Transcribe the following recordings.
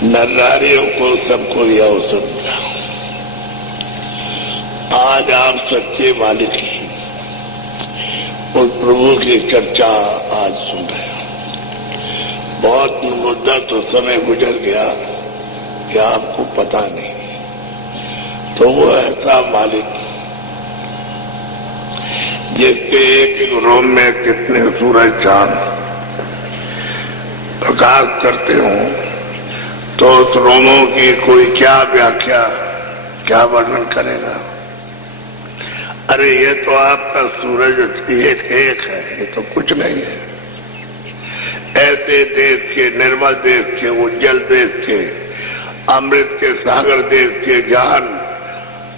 नर नारियों को सबको यह अवसर मिला। आज आप सच्चे मालिक की उस प्रभु की चर्चा आज सुन रहे हैं। बहुत मुद्दा तो समय गुजर गया कि आपको पता नहीं। तो वो ऐसा मालिक जिसके एक एक रोम में कितने सूरज चांद प्रकाश करते हों, तो उस रोमों की कोई क्या व्याख्या, क्या वर्णन करेगा। अरे ये तो आपका सूरज एक एक है, ये तो कुछ नहीं है। ऐसे देश के, निर्मल देश के, उज्जवल देश के, अमृत के सागर देश के, ज्ञान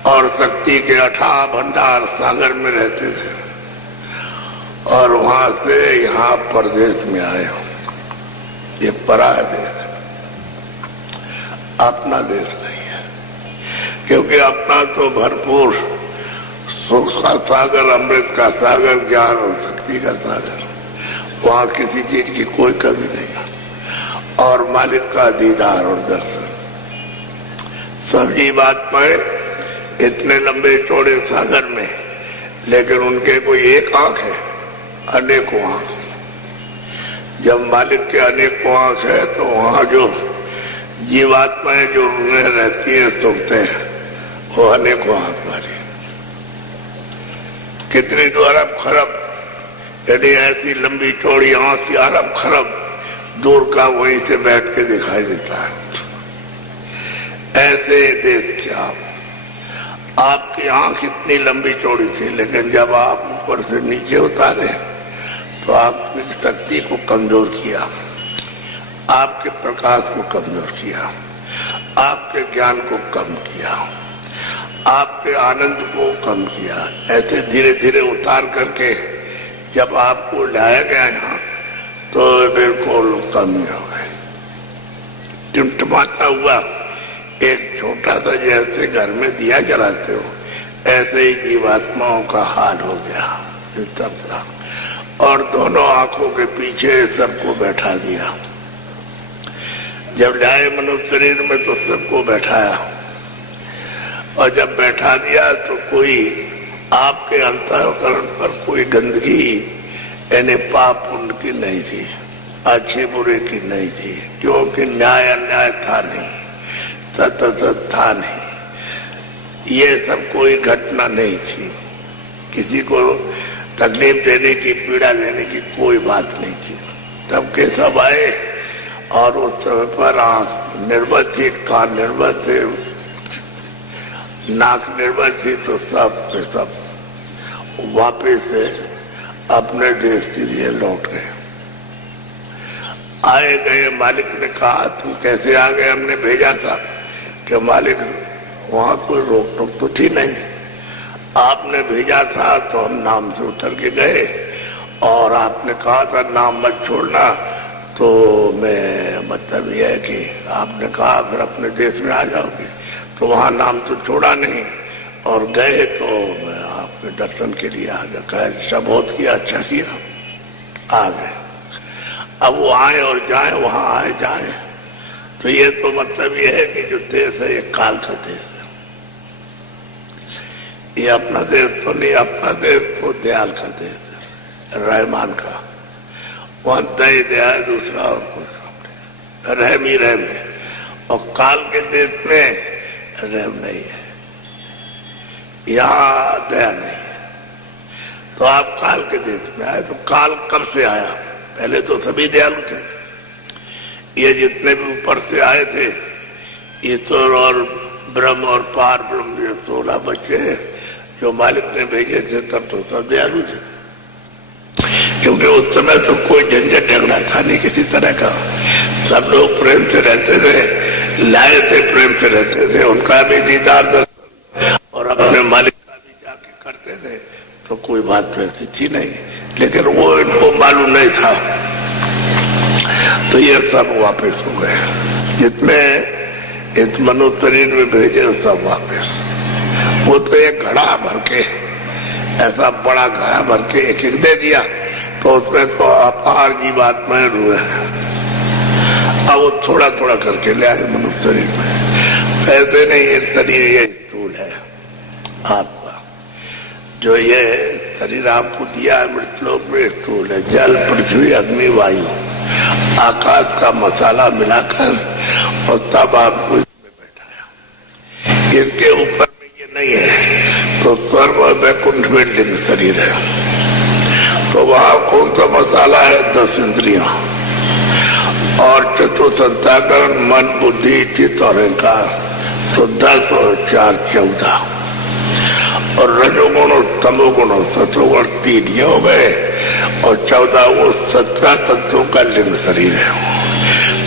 और शक्ति के अथाह भंडार सागर में रहते थे, और वहां से यहाँ परदेश में आए हो। ये पराया देश है, अपना देश नहीं है। क्योंकि अपना तो भरपूर सुख का सागर, अमृत का सागर, ज्ञान और शक्ति का सागर, वहां किसी चीज की कोई कमी नहीं। और मालिक का दीदार और दर्शन। सब जीवात्माएं इतने लंबे चौड़े सागर में, लेकिन उनके कोई एक आंख है, अनेकों आंख। जब मालिक के अनेकों आंख है तो वहां जो जीवात्माएं जो उनमें रहती हैं, सुखते हैं, वो अनेकों आंख वाली। कितनी तो अरब खरब, यदि ऐसी लंबी चौड़ी आंख की अरब खरब दूर का वहीं से बैठ के दिखाई देता है। ऐसे देश के आपकी आंख इतनी लंबी चौड़ी थी, लेकिन जब आप ऊपर से नीचे उतारे तो आपकी शक्ति को कमजोर किया, आपके प्रकाश को कमजोर किया, आपके ज्ञान को कम किया, आपके आनंद को कम किया। ऐसे धीरे धीरे उतार करके जब आपको लाया गया यहाँ, तो बिल्कुल कम हो गए। टिमटिमाता हुआ एक छोटा सा, जैसे घर में दिया जलाते हो, ऐसे ही जीवात्माओं का हाल हो गया सबका। और दोनों आंखों के पीछे सबको बैठा दिया। जब लाए मनुष्य शरीर में तो सबको बैठाया, और जब बैठा दिया तो कोई आपके अंतःकरण पर कोई गंदगी, यानी पाप पुण्य की नहीं थी, अच्छे बुरे की नहीं थी। क्योंकि न्याय अन्याय था नहीं, सत्य था नहीं। ये सब कोई घटना नहीं थी। किसी को तकलीफ देने की, पीड़ा देने की कोई बात नहीं थी। तब के सब आए, और उस समय पर आंख निर्मल थी, कान निर्मल थे, नाक निर्मल थी, तो सब के सब वापिस से अपने देश के लिए लौट गए। आए गए, मालिक ने कहा तुम कैसे आ गए, हमने भेजा था। कि मालिक वहां कोई रोक टोक तो थी नहीं, आपने भेजा था तो हम नाम से उतर के गए, और आपने कहा था नाम मत छोड़ना। तो मैं मतलब यह है कि आपने कहा फिर अपने देश में आ जाओगे, तो वहां नाम तो छोड़ा नहीं, और गए तो मैं आपके दर्शन के लिए आ गया। कहा सब बहुत किया, अच्छा किया, आ गए। अब वो आए और जाए, वहां आए जाए, तो ये तो मतलब ये है कि जो देश है ये काल का देश है। ये अपना देश तो नहीं, अपना देश तो दयाल का देश है, रहमान का। वहां दया दया है, दूसरा और कुछ रहम ही रहम है। और काल के देश में रहम नहीं है, यहाँ दया नहीं है। तो आप काल के देश में आए, तो काल कब से आया? पहले तो सभी दयालु थे। ये जितने भी ऊपर से आए थे, ईश्वर और ब्रह्म और पार ब्रह्म, ये 16 बच्चे हैं जो मालिक ने भेजे थे, तब तो सब दयालु थे। क्योंकि उस समय तो कोई झंझट झगड़ा था नहीं किसी तरह का। सब लोग प्रेम से रहते थे, लाए थे प्रेम से रहते थे। उनका भी दीदार दर्शन और अपने मालिक का भी जाके करते थे, तो कोई बात वैसी थी नहीं। लेकिन वो इनको मालूम नहीं था, तो ये सब वापस हो गए। जितने इस मनुष्य शरीर में भेजे सब वापस। वो तो एक घड़ा भर के, ऐसा बड़ा घड़ा भर के एक एक दे दिया, तो उसमें तो अपार जीवात्माएं रुए हैं। अब वो थोड़ा थोड़ा करके ले आए मनुष्य शरीर में। कहते नहीं ये शरीर ये स्थूल है आपका, जो ये शरीर आपको दिया है मृतलोक में स्थूल है। जल पृथ्वी अग्नि वायु आकाश का मसाला मिलाकर और तब आपको इसमें बैठाया। इसके ऊपर में ये नहीं है। तो स्वर्ग और वैकुंठ में लिंग शरीर है, तो वहां कौन सा मसाला है? 10 इंद्रियां और चतुर्थंताकरण मन बुद्धि चित्त और अहंकार, तो 10 और 4 14 और रजोगुण और तमोगुण और सतोगुण 3 ये हो गए और 14 वो 17 तत्वों का लिंग शरीर है।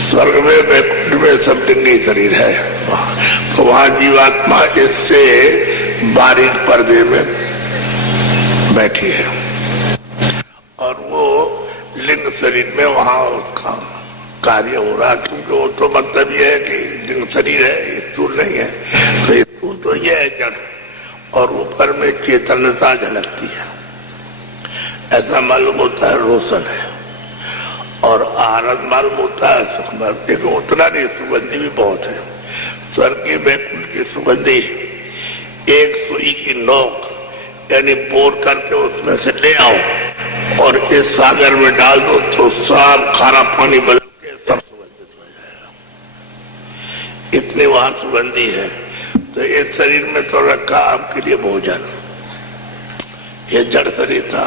स्वर्ग में वैकुंठ में सब लिंगी शरीर है। तो वहां जीवात्मा इससे बारीक पर्दे में बैठी है और वो लिंग शरीर में वहां उसका कार्य हो रहा, क्योंकि वो तो मतलब ये है कि लिंग शरीर है, स्थूल नहीं है। तो स्थूल तो ये है जड़, और ऊपर में चैतन्यता झलकती है, ऐसा मालूम होता है रोशन है। और आनंद मालूम होता है सुखमय, लेकिन उतना नहीं, सुगंधी भी बहुत है। स्वर्ग की वैकुंठ की सुगंधी एक सुई की नोक यानी बोर करके उसमें से ले आओ और इस सागर में डाल दो तो सब खारा पानी बदल के सब सुगंधित हो जाएगा। इतनी वहां सुगंधी है। तो इस शरीर में तो रखा आपके लिए भोजन, ये जड़ शरीर था,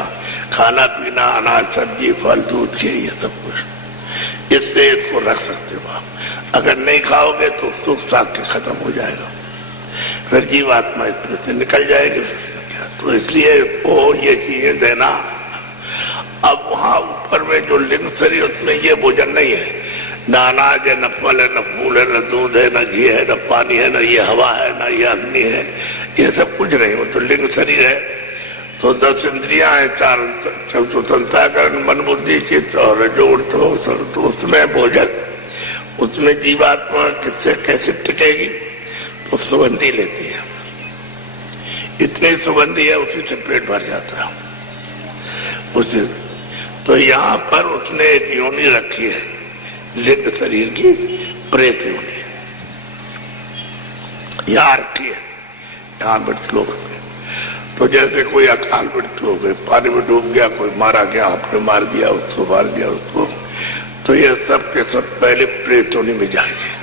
खाना पीना अनाज सब्जी फल दूध के ये सब कुछ, इससे इसको रख सकते हो आप। अगर नहीं खाओगे तो सुख साख के खत्म हो जाएगा, फिर जीवात्मा इसमें से निकल जाएगी। तो इसलिए वो ये चीजें देना। अब वहां ऊपर में जो लिंग शरीर उसमें ये भोजन नहीं है, न अनाज है, न फल है, न फूल है, न दूध है, न घी है, न पानी है, न ये हवा है, न ये अग्नि है, ये सब कुछ नहीं। वो तो लिंग शरीर है। तो 10 इंद्रियां हैं, 4 चतुर्थंताकरण मन बुद्धि चित्त और रजोगुण। तो उसमें भोजन, उसमें जीवात्मा किससे कैसे टिकेगी? तो सुगंधी लेती है, इतनी सुगंधी है उसी से पेट भर जाता है उसे। तो यहाँ पर उसने एक योनि रखी है लिंग शरीर की, प्रेत योनि यहाँ रखी है, यहाँ मृतलोक में। तो जैसे कोई अकाल मृत्यु हो गई, पानी में डूब गया, कोई मारा गया, आपने मार दिया उसको, मार दिया उसको, तो ये सब के सब पहले प्रेत योनि में जाएंगे।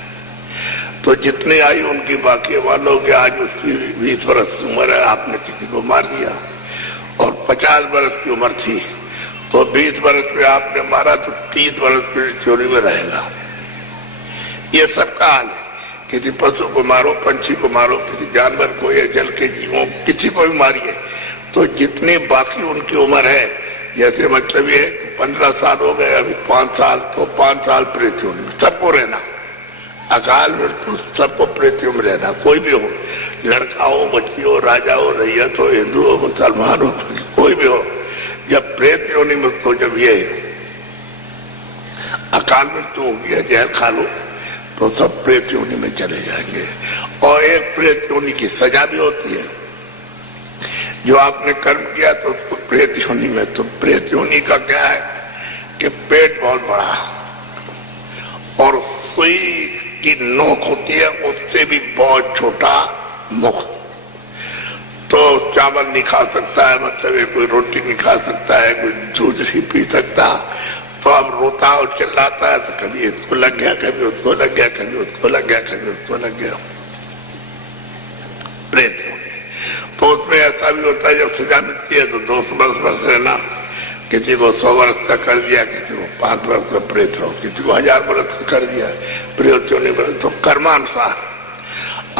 तो जितनी आयु उनकी बाकी वालों के, आज उसकी 20 वर्ष की उम्र है, आपने किसी को मार दिया और 50 वर्ष की उम्र थी, तो 20 वर्ष में आपने मारा तो 30 वर्ष प्रेत योनि में रहेगा। ये सबका हाल है। किसी पशु को मारो, पंछी को मारो, किसी जानवर को या जल के जीवों किसी को भी मारिए, तो जितनी बाकी उनकी उम्र है, जैसे मतलब ये 15 साल हो गए, अभी 5 साल, तो 5 साल प्रेत योनि में सबको रहना। अकाल मृत्यु सबको प्रेत योनि में रहना, कोई भी हो, लड़का हो, बच्ची हो, राजा हो, रैयत हो, हिंदू हो, मुसलमान हो, कोई भी हो, जब प्रेत योनि में तो जब ये अकाल मृत्यु हो गया, जहर खा लो, तो सब प्रेत योनि में चले जाएंगे। और एक प्रेत योनि की सजा भी होती है, जो आपने कर्म किया तो उसको प्रेत योनि में। तो प्रेत योनि का क्या है कि पेट बहुत बड़ा और सुई की नोक होती है, उससे भी बहुत छोटा मुख, तो चावल नहीं खा सकता है, मतलब कोई रोटी नहीं खा सकता है, कोई दूध नहीं पी सकता। तो अब रोता और चिल्लाता है, तो कभी इसको लग गया, कभी उसको लग गया, कभी उसको लग गया, कभी उसको लग गया, प्रेत योनि। तो उसमें ऐसा भी होता है, जब सजा मिलती है तो 200 वर्ष रहना, किसी को 100 वर्ष का कर दिया, किसी को 5 वर्ष का प्रेत रहो, किसी को 1000 वर्ष का कर दिया प्रेत योनि में। तो कर्मानुसार।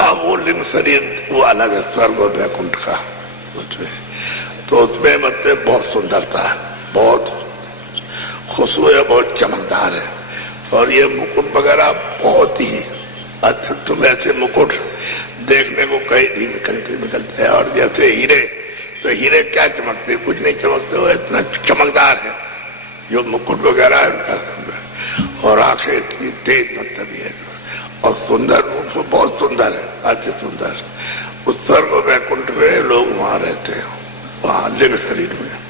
अब वो लिंग शरीर वो अलग है, स्वर्ग और वैकुंठ का उसमें। तो उसमें मतलब बहुत सुंदरता है, बहुत खुशबू है, बहुत चमकदार है। और ये मुकुट वगैरह बहुत ही अच्छा, तुम ऐसे मुकुट देखने को कहीं नहीं निकलते हैं। और जैसे हीरे, तो हीरे क्या चमकते, कुछ नहीं चमकते, वो इतना चमकदार है जो मुकुट वगैरह है उनका। और आंखें इतनी तेज मतलब है, और सुंदर रूप बहुत सुंदर है, अति सुंदर। उस स्वर्ग वैकुंठ में लोग वहां रहते हैं, वहां लिंग शरीर में।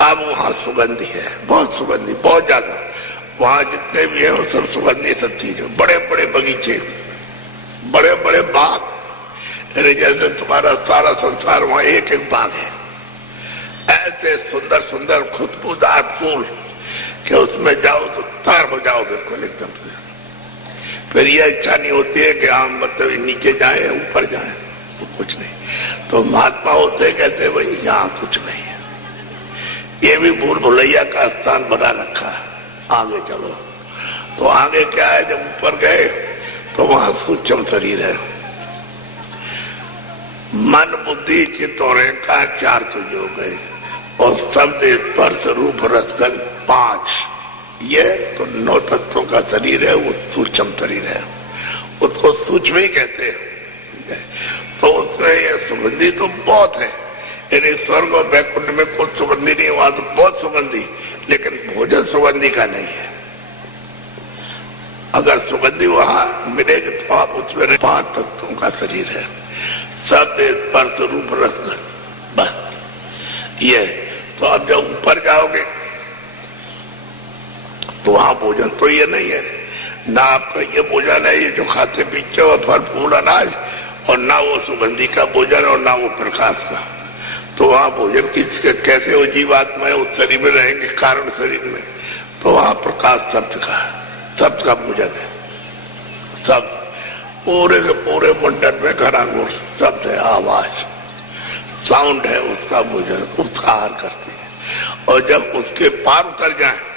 अब वहां सुगंधी है, बहुत सुगंधी, बहुत ज्यादा। वहां जितने भी हैं वो सब सुगंधी सब चीज है, बड़े बड़े बगीचे, बड़े बड़े बाग, यानी जैसे तुम्हारा सारा संसार वहां एक एक बाग है। ऐसे सुंदर सुंदर खुशबूदार फूल कि उसमें जाओ तो तार हो जाओ बिल्कुल एकदम से। फिर यह इच्छा नहीं होती है कि हम मतलब नीचे जाए ऊपर जाए, तो कुछ नहीं। तो महात्मा होते कहते भाई यहाँ कुछ नहीं है, ये भी भूल भुलैया का स्थान बना रखा है, आगे चलो। तो आगे क्या है, जब ऊपर गए तो वहां सूक्ष्म शरीर है, मन बुद्धि चित्त और अहंकार चार तो जो गए, और शब्द स्पर्श रूप रसगंध पांच, ये तो 9 तत्वों का शरीर है, वो सूक्ष्म शरीर है, उसको सूक्ष्म ही कहते हैं। तो उसमें ये सुगंधी तो बहुत है, यानी स्वर्ग और वैकुंठ में कुछ सुगंधी नहीं, वहां तो बहुत सुगंधी, लेकिन भोजन सुगंधी का नहीं है। अगर सुगंधी वहां मिलेगी तो आप उसमें 5 तत्वों का शरीर है, शब्द स्पर्श रूप रसगंध, बस ये। तो अब जब ऊपर जाओगे तो वहां भोजन तो ये नहीं है ना, आपका ये भोजन है ये जो खाते पीते हो फल फूल अनाज, और ना वो सुगंधी का भोजन और ना वो प्रकाश का। तो वहां भोजन किसके, कैसे वो जीवात्मा है उस शरीर में रहेंगे, कारण शरीर में। तो वहां प्रकाश शब्द का भोजन है, शब्द पूरे के पूरे मंडल में घराघोर शब्द है, आवाज साउंड है, उसका भोजन, उसका आहार करते हैं। और जब उसके पार उतर जाए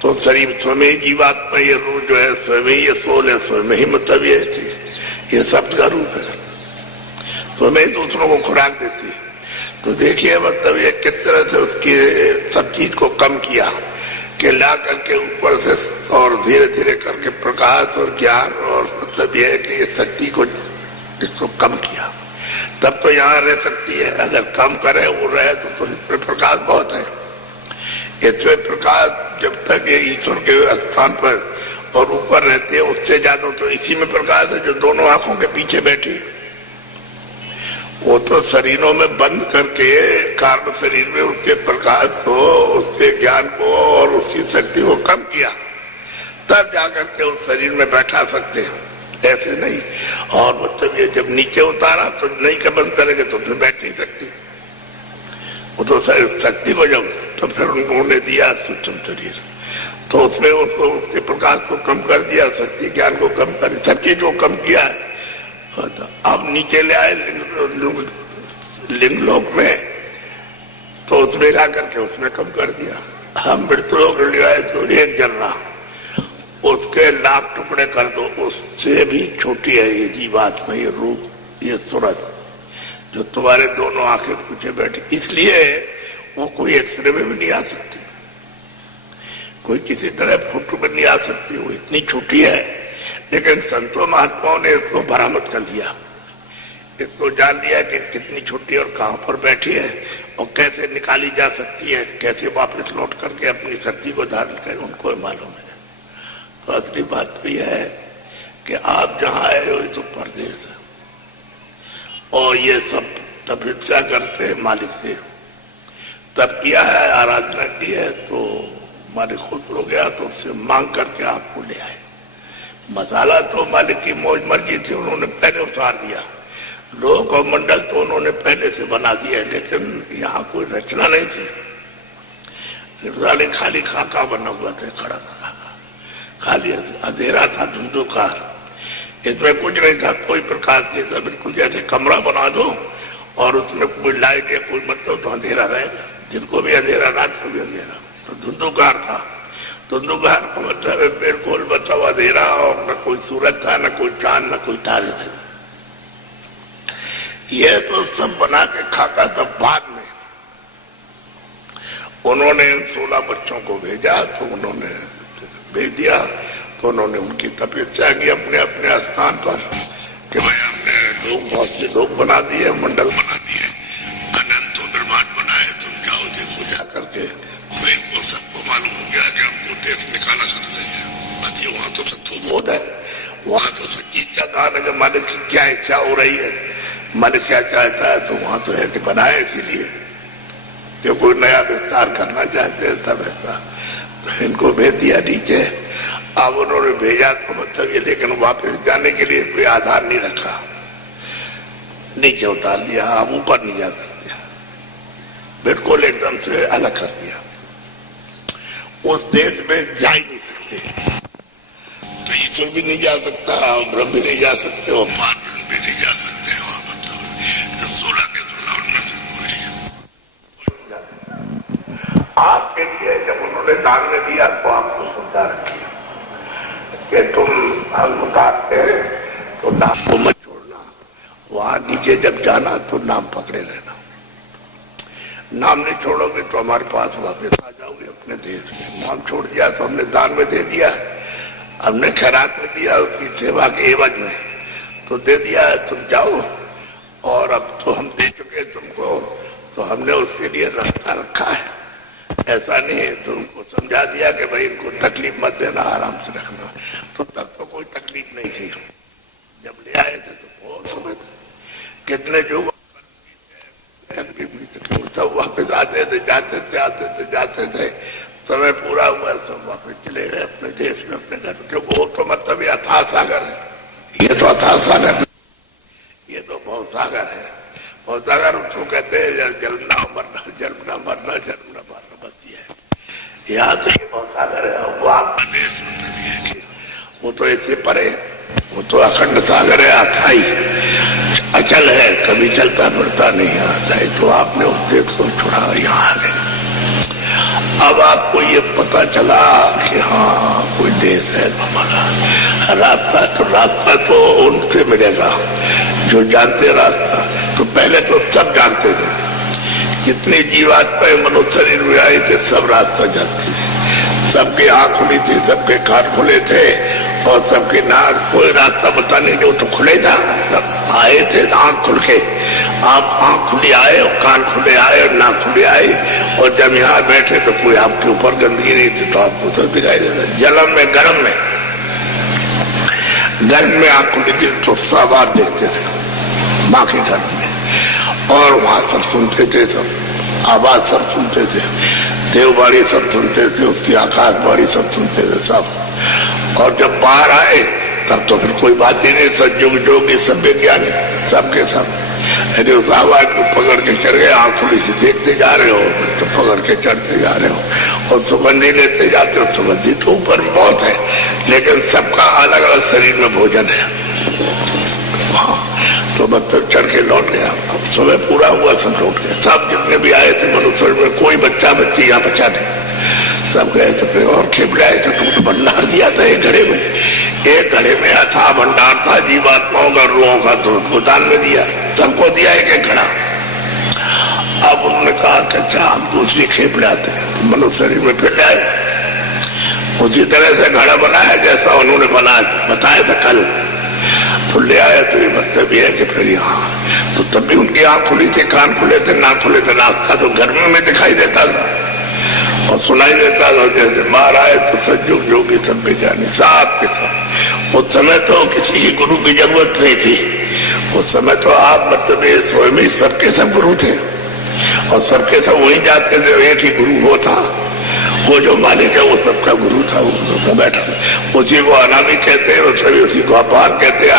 तो शरीर स्वयं ही जीवात्मा, ये रूह जो है स्वयं ही, ये सोल है स्वयं ही, मतलब ये कि ये शब्द का रूप है, स्वयं ही दूसरों को खुराक देती है। तो देखिए मतलब ये किस तरह से उसकी सब चीज को कम किया कि ला करके ऊपर से, और धीरे धीरे करके प्रकाश और ज्ञान, और मतलब ये है कि ये शक्ति को इसको कम किया, तब तो यहाँ रह सकती है। अगर कम करे वो रहे तो इसमें प्रकाश बहुत है। इसमें प्रकाश जब तक ये ईश्वर के स्थान पर और ऊपर रहते हैं, उससे ज्यादा तो इसी में प्रकाश है जो दोनों आंखों के पीछे बैठी। वो तो शरीरों में बंद करके कारण शरीर में उसके प्रकाश को, उसके ज्ञान को और उसकी शक्ति को कम किया, तब जाकर के उस शरीर में बैठा सकते हैं, ऐसे नहीं। और मतलब ये जब नीचे उतारा तो नहीं का बंद करेंगे तो फिर बैठ नहीं सकती। वो तो शक्ति को जब, तो फिर उन्होंने दिया सूक्ष्म शरीर, तो उसमें उसको उसके प्रकाश को कम कर दिया, शक्ति ज्ञान को कम कर, सब चीज को कम किया है। अब नीचे ले आए लिंग लोक में, तो उसमें ला करके उसमें कम कर दिया। हम मृत्यु लोक ले आए तो एक जर्रा, उसके लाख टुकड़े कर दो, उससे भी छोटी है ये जीवात्मा, ये रूप, ये सूरत जो तुम्हारे दोनों आंखें पीछे बैठी। इसलिए वो कोई एक्सरे में भी नहीं आ सकती, कोई किसी तरह फोटो में नहीं आ सकती, वो इतनी छोटी है। लेकिन संतों महात्माओं ने इसको बरामद कर लिया, इसको जान लिया कि कितनी छोटी और कहां पर बैठी है और कैसे निकाली जा सकती है, कैसे वापस लौट करके अपनी शक्ति को धारण करे, उनको मालूम है। तो असली बात तो यह है कि आप जहां आए हो तो परदेश है, और ये सब तपस्या करते हैं मालिक से, तब किया है, आराधना की है, तो मालिक खुश हो गया तो उससे मांग करके आपको ले आए। मसाला तो मालिक की मौज मर्जी थी, उन्होंने पहले उतार दिया, लोक और मंडल तो उन्होंने पहले से बना दिया, लेकिन यहाँ कोई रचना नहीं थी। खाली खाका बना हुआ था, खड़ा खाका, खाली अंधेरा था, धुंधुकार, इसमें कुछ नहीं था, कोई प्रकाश नहीं था, बिल्कुल जैसे कमरा बना दो और उसमें कोई लाइट या कोई मतलब तो अंधेरा रहेगा, जिनको भी अंधेरा रात को भी अंधेरा। तो धुंधुकार था, धुंधुकार का मतलब है बिल्कुल बचा हुआ अंधेरा, और न कोई सूरज था, न कोई चांद, न कोई तारे थे। यह तो सब बना के खाका था। बाद में उन्होंने 16 बच्चों को भेजा, तो उन्होंने भेज दिया, तो उन्होंने उनकी तपस्या की अपने अपने स्थान पर कि भाई हमने लोग, बहुत से लोग बना दिए, मंडल बना दिए, अनंत ब्रह्मांड बनाए, तुम जाओ देखो जा करके। तो इनको सबको मालूम हो गया कि हमको देश निकाला कर देंगे। बच्चे वहां तो सबको बोध है, वहां तो सच्ची इच्छा कहा कि मालिक की क्या इच्छा हो रही है, मालिक क्या चाहता है, तो वहां तो है कि बनाए इसीलिए कि कोई नया विस्तार करना चाहते हैं, तब ऐसा। तो इनको भेज दिया नीचे। अब उन्होंने भेजा तो मतलब ये, लेकिन वापस जाने के लिए कोई आधार नहीं रखा, नीचे उतार दिया। आप ऊपर नहीं जा सकते, बिल्कुल एकदम से अलग कर दिया। उस देश में जा ही नहीं सकते, तो ईश्वर भी नहीं जा सकता, ब्रह्म भी नहीं जा सकते, और पार्वती भी नहीं जा सकते। मतलब 16 के 16 में से आपके लिए जब उन्होंने दान में दिया तो आपको सुविधा रखी कि तुम हम उतारते हैं तो नाम को मत छोड़ना, वहां नीचे जब जाना तो नाम पकड़े रहना। नाम नहीं छोड़ोगे तो हमारे पास वापस आ जाओगे अपने देश में। नाम छोड़ दिया तो हमने दान में दे दिया, हमने खैरात में दिया उसकी सेवा के एवज में, तो दे दिया है, तुम जाओ। और अब तो हम दे चुके तुमको, तो हमने उसके लिए रास्ता रखा है। ऐसा नहीं है, तो उनको समझा दिया कि भाई इनको तकलीफ मत देना, आराम से रखना। तो तब तो कोई तकलीफ नहीं थी, जब ले आए थे तो बहुत समय थे, कितने जो तकलीफ नहीं थी, सब वापस आते थे, जाते थे, आते थे, जाते थे। समय पूरा हुआ, सब वापस चले गए अपने देश में, अपने घर। क्योंकि वो तो मतलब ये अथाह सागर है, ये तो अथाह सागर, ये तो बहुत सागर है। बहुत सागर उसको कहते हैं जलना मरना, जलना मरना, जलना मरना, बस ये है। यहाँ तो ये बहुत सागर है। वो आपका देश मतलब ये कि वो तो इससे परे, वो तो अखंड सागर है, अथाई अचल है, कभी चलता फिरता नहीं आता है। तो आपने उस देश को छोड़ा, यहाँ आ गए। अब आपको ये पता चला कि हाँ कोई देश है हमारा, रास्ता तो उनसे मिलेगा जो जानते रास्ता। तो पहले तो सब जानते थे, जितने जीवात्माएं मनुष्य शरीर में आए थे सब रास्ता जानते थे, सबकी आंख खुली थी, सबके कान खुले थे, और सबके नाक, कोई रास्ता बताने जो तो खुले था। तब आए थे आंख खुल के, आप आंख खुली आए और कान खुले आए और नाक खुले आए। और जब यहाँ बैठे तो कोई आपके ऊपर गंदगी नहीं थी, तो आपको सब दिखाई देता। जलम में गर्म में आंख खुली थी तो सब आप देखते थे माँ के घर में, और वहां सब सुनते थे, सब आवाज सब सुनते थे, देववाणी सब सुनते थे, उसकी आकाशवाणी सब सुनते थे सब। और जब बाहर आए तब तो फिर कोई बात ही नहीं, सज्जुग जोगी सब विज्ञानी सबके सब। अरे उस आवाज को पकड़ के चढ़ गए, आंख खुली से देखते जा रहे हो तो पकड़ के चढ़ते जा रहे हो, और सुगंधी लेते जाते हो। सुगंधी तो ऊपर में बहुत है, लेकिन सबका अलग अलग शरीर में भोजन है। तो मतलब चढ़ के लौट गया। अब समय पूरा हुआ, सब लौट गए। सब जितने भी आए थे मनुष्य में, कोई बच्चा बच्ची यहाँ बचा नहीं, सब गए। तो फिर और खेप लाए तो भंडार दिया था एक घड़े में, एक घड़े में अथाह भंडार था जीवात्माओं का, रूहों का, तो उसको दान में दिया, सबको दिया एक एक घड़ा। अब उन्होंने कहा कि अच्छा हम दूसरी खेप लाते हैं, तो मनुष्य शरीर में फिर लाए, उसी तरह से घड़ा बनाया जैसा उन्होंने बताया था कल। तो ले आया। तो ये मतलब ये है कि फिर यहाँ तो तब भी उनकी आंख खुली थी, कान खुले थे, नाक खुले थे, रास्ता तो गर्मी में दिखाई देता था और सुनाई देता था। जैसे बाहर आए तो सज्जुग जोगी सब विज्ञानी साहब के साथ। उस समय तो किसी गुरु की जरूरत नहीं थी, उस समय तो आप मतलब ये स्वयं ही सबके सब गुरु थे, और सबके सब वही जाते थे, एक ही गुरु वो था, वो जो मालिक है वो सबका गुरु था, वो सबका बैठा था। उसी को अनामी कहते हैं, उसी को अपार कहते हैं।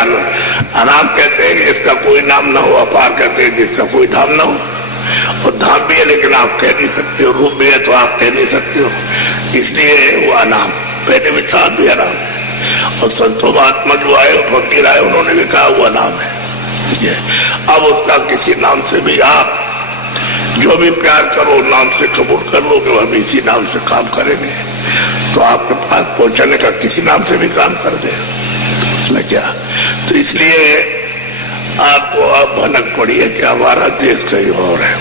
अनाम कहते हैं कि इसका कोई नाम ना हो, अपार कहते हैं जिसका कोई धाम ना हो। और धाम भी है लेकिन आप कह नहीं सकते हो, रूप भी है तो आप कह नहीं सकते हो, इसलिए वो अनाम। पहले विचार भी अनाम है, और संतो महात्मा जो आए फकीर आए उन्होंने भी कहा वो अनाम है। अब उसका किसी नाम से भी आप जो भी प्यार करो, नाम से कबूल कर लो कि हम इसी नाम से काम करेंगे, तो आपके पास पहुंचाने का किसी नाम से भी काम कर दे, मतलब क्या। तो इसलिए आपको अब भनक पड़ी है कि हमारा देश कहीं और है,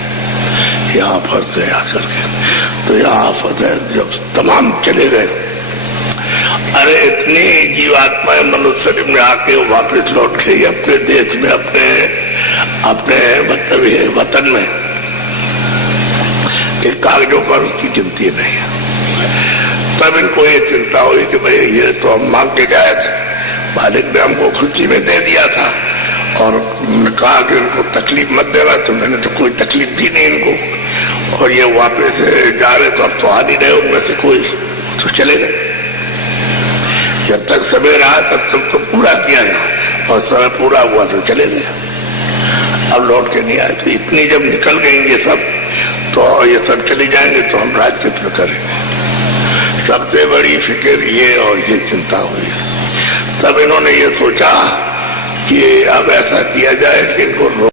यहाँ फंस गए आकर के। तो यहाँ फंस गए, जब तमाम चले गए, अरे इतनी जीवात्माएं मनुष्य शरीर में आके वापस लौट गई अपने देश में, अपने मतलब ये वतन में, एक कागजों पर उसकी गिनती नहीं है। तब इनको ये चिंता हुई कि भाई ये तो हम मांग के गए थे, मालिक ने हमको खुशी में दे दिया था, और कहा कि इनको तकलीफ मत देना, तो मैंने तो कोई तकलीफ दी नहीं इनको, और ये वापस जा रहे तो अब तो आ नहीं रहे उनमें से कोई, तो चले गए। जब तक समय रहा तब तक तो पूरा किया है, और समय पूरा हुआ तो चले गए, अब लौट के नहीं आए। तो इतनी जब निकल गएंगे सब, तो ये सब चले जाएंगे तो हम राजनीति करेंगे। सबसे बड़ी फिक्र ये और ये चिंता हुई। तब इन्होंने ये सोचा कि अब ऐसा किया जाए कि इनको